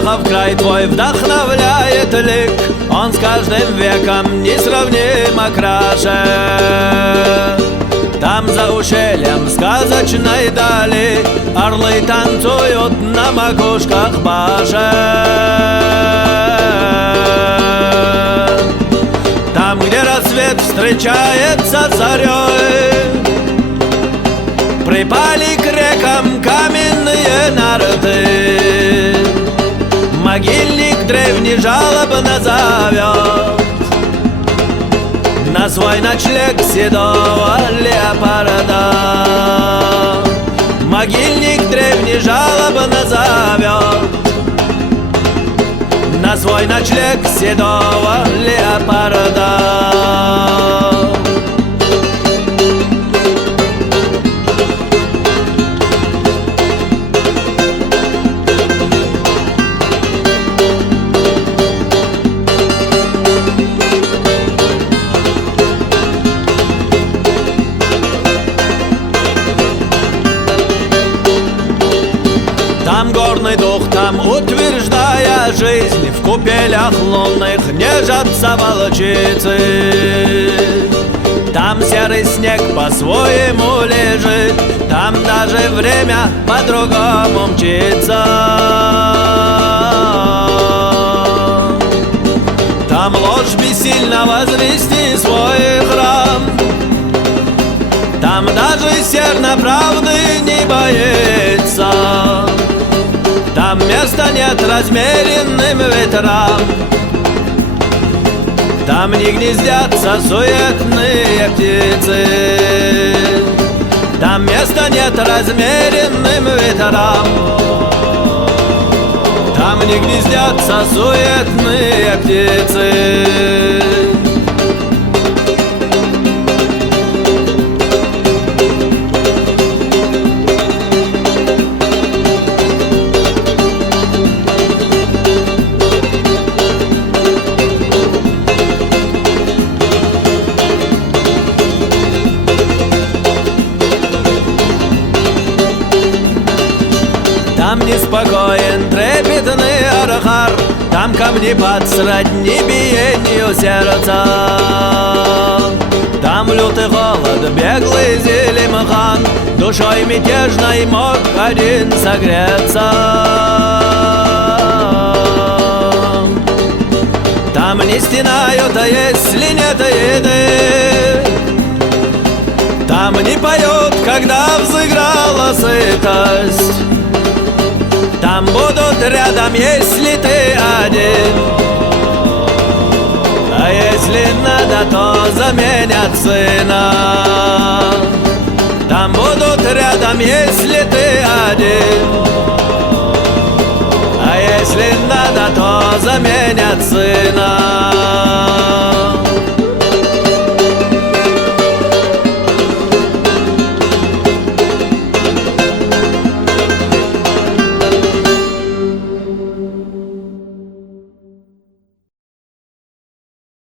Чехов край твой вдохновляет лик, он с каждым веком несравнимо краше. Там за ущельем сказочной дали орлы танцуют на макушках башен. Там, где рассвет встречается с зарей, припали к рекам каменные нарты. Могильник древний жалобно зовет на свой ночлег седого леопарда. Могильник древний жалобно зовет на свой ночлег седого леопарда. Там горный дух, там утверждая жизнь, в купелях лунных нежатся волчицы. Там серый снег по-своему лежит, там даже время по-другому мчится. Там ложь бессильно возвести свой храм, там даже серна правды не боится. Там места нет размеренным ветрам, там не гнездятся суетные птицы. Там места нет размеренным ветрам, там не гнездятся суетные птицы. Там неспокоен трепетный архар, там камни под сродни биению сердца. Там лютый холод, беглый Зелимхан, душой мятежной мог один согреться. Там не стенают, а если нет еды, там не поют, когда взыграла сытость. Там будут рядом, если ты один, а если надо, то заменят сына. Там будут рядом, если ты один, а если надо, то заменят сына.